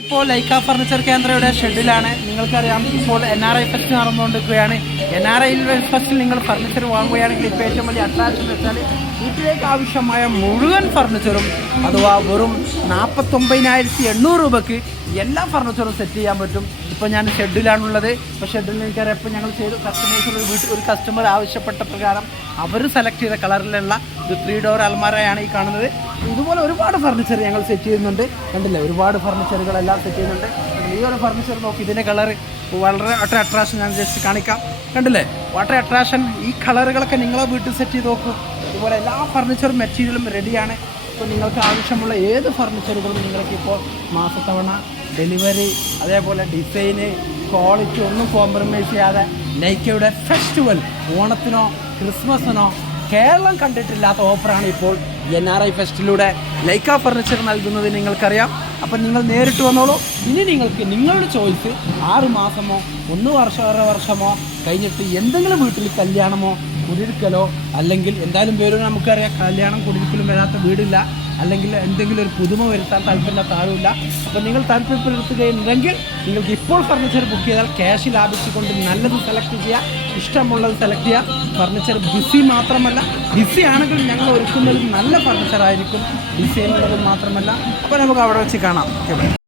ഇപ്പോൾ ലൈക്ക ഫർണിച്ചർ കേന്ദ്രയുടെ ഷെഡിലാണ്. നിങ്ങൾക്കറിയാം ഇപ്പോൾ എൻ ആർ ഐ ഫെസ്റ്റ് നടന്നുകൊണ്ടിരിക്കുകയാണ്. എൻ ആർ ഐ ഫസ്റ്റിൽ നിങ്ങൾ ഫർണിച്ചർ വാങ്ങുകയാണെങ്കിൽ ഇപ്പോൾ ഏറ്റവും വലിയ അട്രാക്ഷൻ എന്ന് വെച്ചാൽ വീട്ടിലേക്ക് ആവശ്യമായ മുഴുവൻ ഫർണിച്ചറും അഥവാ വെറും നാൽപ്പത്തൊമ്പതിനായിരത്തി എണ്ണൂറ് രൂപയ്ക്ക് എല്ലാ ഫർണിച്ചറും സെറ്റ് ചെയ്യാൻ പറ്റും. ഇപ്പോൾ ഞാൻ ഷെഡിലാണുള്ളത് ഇപ്പോൾ ഷെഡിൽ എനിക്കറിയാം ഇപ്പോൾ ഞങ്ങൾ ചെയ്തു കസ്റ്റമേഴ്സ് വീട്ടിൽ ഒരു കസ്റ്റമർ ആവശ്യപ്പെട്ട പ്രകാരം അവർ സെലക്ട് ചെയ്ത കളറിലുള്ള ഒരു ത്രീ ഡോർ അൽമാരയാണ് ഈ കാണുന്നത്. ഇതുപോലെ ഒരുപാട് ഫർണിച്ചർ ഞങ്ങൾ സെറ്റ് ചെയ്യുന്നുണ്ട്. കണ്ടില്ലേ? ഒരുപാട് ഫർണിച്ചറുകളെല്ലാം സെറ്റ് ചെയ്യുന്നുണ്ട്? ഈ ഫർണിച്ചർ നോക്കി. ഇതിന്റെ കളർ വളരെ അത്ര അട്രാക്ഷൻ ഞാൻ ജസ്റ്റ് കാണിക്കാം. കണ്ടില്ലേ? വാട്ടർ അട്രാക്ഷൻ ഈ കളറുകളൊക്കെ നിങ്ങളെ വീട്ടിൽ സെറ്റ് ചെയ്ത് നോക്കൂ. ഇതുപോലെ എല്ലാ ഫർണിച്ചർ മെറ്റീരിയലും റെഡിയാണ് ഇപ്പോൾ നിങ്ങൾക്ക് ആവശ്യമുള്ള ഏത് ഫർണിച്ചറുകളും നിങ്ങൾക്ക് ഇപ്പോൾ മാസത്തവണ ഡെലിവറി അതേപോലെ ഡിസൈന് ക്വാളിറ്റി ഒന്നും കോംപ്രമൈസ് ചെയ്യാതെ നൈക്കയുടെ ഫെസ്റ്റിവൽ ഓണത്തിനോ ക്രിസ്മസിനോ കേരളം കണ്ടിട്ടില്ലാത്ത ഓഫറാണ് ഇപ്പോൾ എൻ ആർ ഐ ഫെസ്റ്റിലൂടെ ലൈക്ക ഫർണിച്ചർ നൽകുന്നത് നിങ്ങൾക്കറിയാം. അപ്പം നിങ്ങൾ നേരിട്ട് വന്നോളൂ. ഇനി നിങ്ങൾക്ക് നിങ്ങളുടെ ചോയ്സ് ആറ് മാസമോ ഒന്ന് വർഷം അര വർഷമോ കഴിഞ്ഞിട്ട് എന്തെങ്കിലും വീട്ടിൽ കല്യാണമോ കുടിയിരിക്കലോ അല്ലെങ്കിൽ എന്തായാലും പേരും നമുക്കറിയാം കല്യാണം കുടിയിരിക്കലും വരാത്ത വീടില്ല. അല്ലെങ്കിൽ എന്തെങ്കിലും ഒരു പുതുമ വരുത്താൻ താല്പര്യമില്ലാത്ത ആരുമില്ല. അപ്പോൾ നിങ്ങൾ താല്പര്യപ്പെടുത്തുകയുണ്ടെങ്കിൽ നിങ്ങൾക്ക് ഇപ്പോൾ ഫർണിച്ചർ ബുക്ക് ചെയ്താൽ ക്യാഷ് ലാഭിച്ചുകൊണ്ട് നല്ലത് സെലക്ട് ചെയ്യുക ഇഷ്ടമുള്ളത് സെലക്ട് ചെയ്യുക. ഫർണിച്ചർ ബിസി മാത്രമല്ല ബിസി ആണെങ്കിൽ ഞങ്ങൾ ഒരുക്കുന്നത് നല്ല ഫർണിച്ചർ ആയിരിക്കും. ഡിസൈൻ ഉള്ളത് മാത്രമല്ല. അപ്പോൾ നമുക്ക് അവിടെ വെച്ച് കാണാം. ഓക്കെ